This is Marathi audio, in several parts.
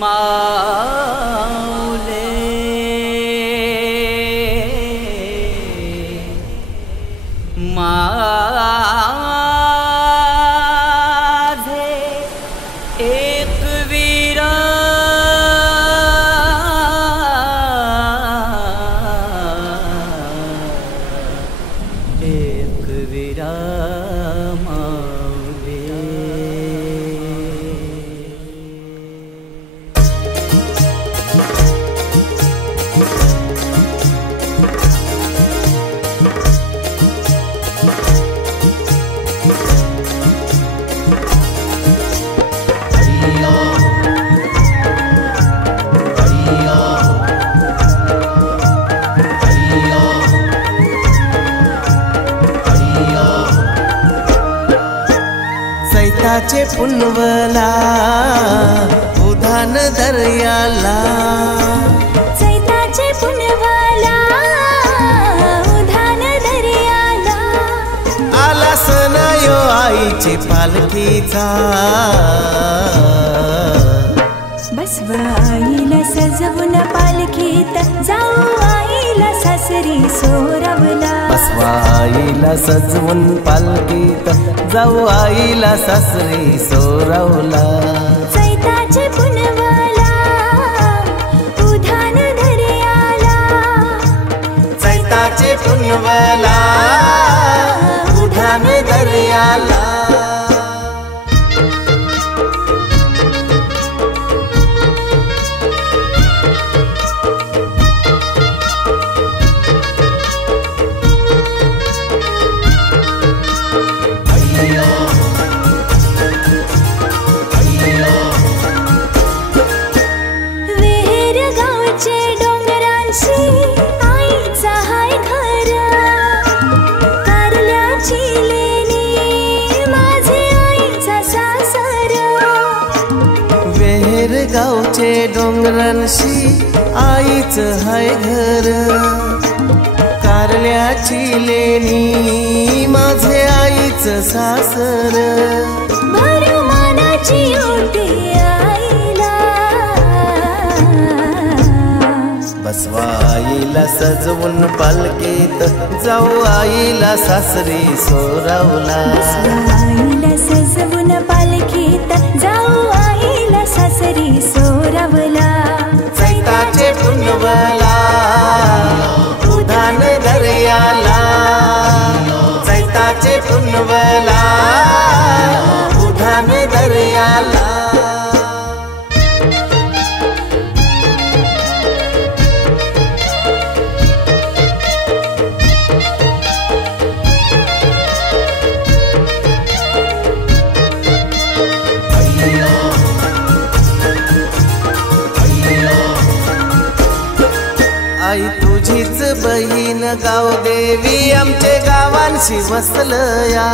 माऊले माझे एक वीरा एक वीरा चैताचे पुनवला उधान दर्याला चैताचे पुनवला उधान दर्याला आला सण यो आईची पालखीचा बसवा आईला सजवून पालखीत जाऊ आईला सासरी सोरवला बसवा आईला सजवून पालखीत जाऊ आईला सासरी सोरवला चैताचे पुनवला उधान दर्याला चैताचे पुनवला उधान दर्याला गावचे डोंगरांशी आईचं हाय घर कारल्याची लेणी माझे आईचं सासर भरमानाची ओटी आईला बसवा आईला सजवून पालखीत जाऊ आईला सासरी सोरवला आईला सजवून पालखीत जाऊ आईला सासरी सोरवला चैताचे पुनवला उधान दर्याला चैताचे पुनवला उधान दर्याला आई तुझीच बहीण गावदेवी आमचे गावांशी वसलया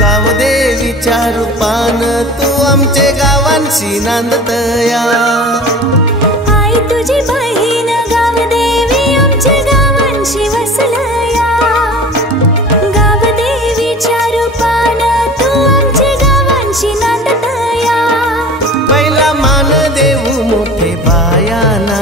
गावदेवीच्या रूपान तू आमचे गावांशी नांदतया आई तुझी बहीण गावदेवी आमचे गावांशी वसलया गावदेवीच्या रूपान तू आमचे गावांशी नांदतया पहिला मान देऊ मोठे बायाना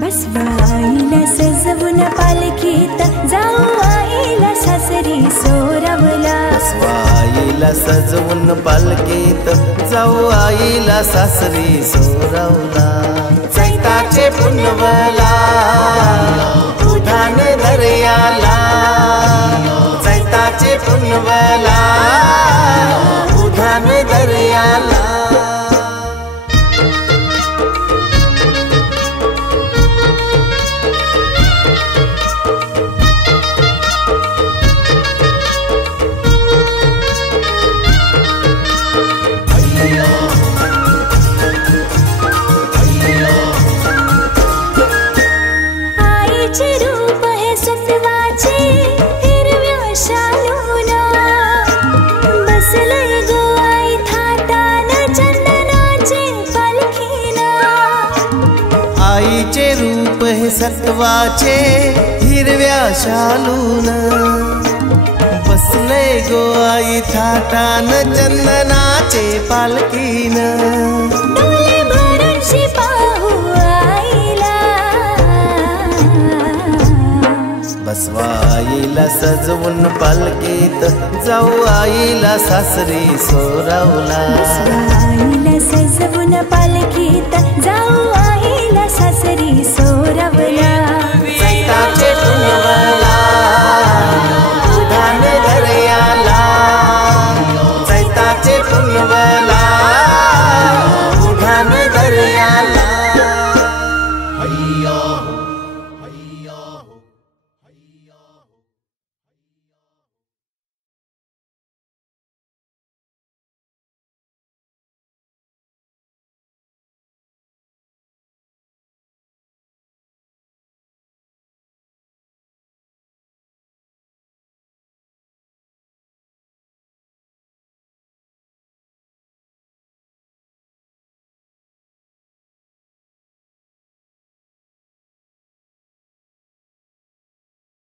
बसवा आईला सजवून पालखीत जाऊ आईला सासरी सोरवला बसवा आईला सजवून पालखीत जाऊ आईला सासरी सोरवला चैताचे पुनवला उधान दर्याला चैताचे पुनवला उधान दर्याला आईचे रूप हे सत्वाचे हिरव्या शालून बसले गो आई थाटान चंदनाचे पालखीन आईचे रूप हे सत्वाचे हिरव्या शालून बसले गो आई थाटान चंदनाचे पालखीन डोले भरून शिपाहू आईला बसवा आईला सजवून पालखीत जाऊ आईला सासरी सोरवला आईला सजवून पालखीत जाऊ आईला सासरी सोरवला